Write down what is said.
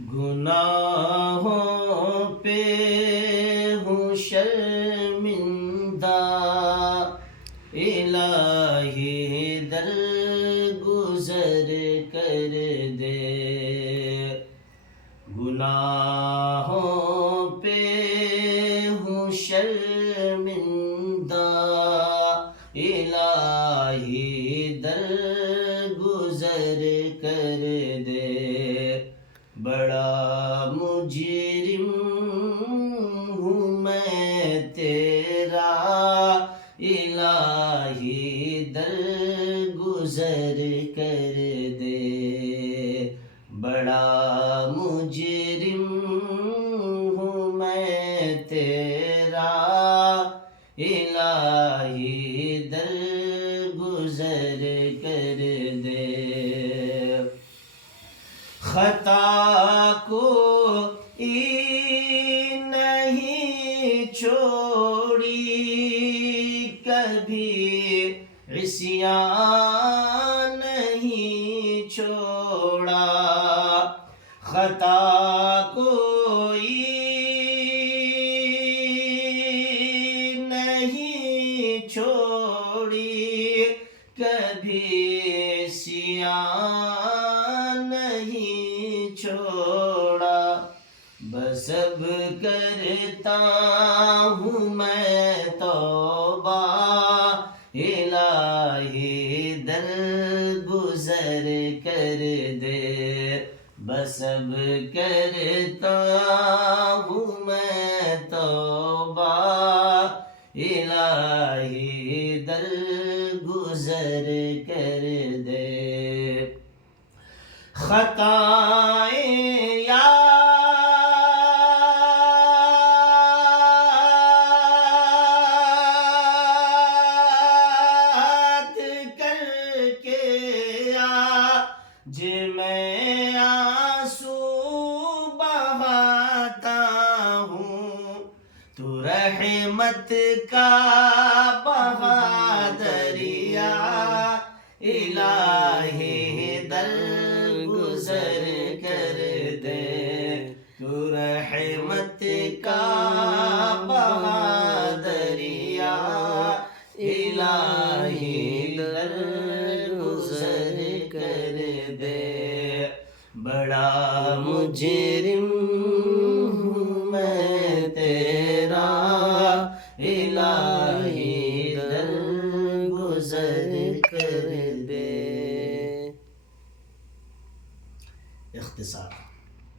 گناہوں پہ ہوں شرمندہ، الہی درگزر کر دے۔ گناہوں پہ ہوں شرمندہ، الہی درگزر کر دے۔ بڑا مجرم ہوں میں تیرا، الہی درگزر کر دے۔ بڑا مجرم ہوں میں تیرا، الہی درگزر کر دے۔ خطا کوئی نہیں چھوڑی کبھی، عصیان نہیں چھوڑا۔ خطا کوئی نہیں چھوڑی کبھی، عصیان نہیں چھوڑا۔ بس اب کرتا ہوں میں توبہ، الہی درگزر کر دے۔ بس اب کرتا ہوں میں توبہ، الہی درگزر کر دے۔ خطائیں یاد کر کے آج میں آنسو بہاتا ہوں، تو رحمت کا بہا دریا، الہی درگزر کر دے۔ تو رحمت کا بہا دریا، الہی درگزر کر دے۔ بڑا مجرم ہوں میں تیرا، الہی درگزر کر دے۔ اختصار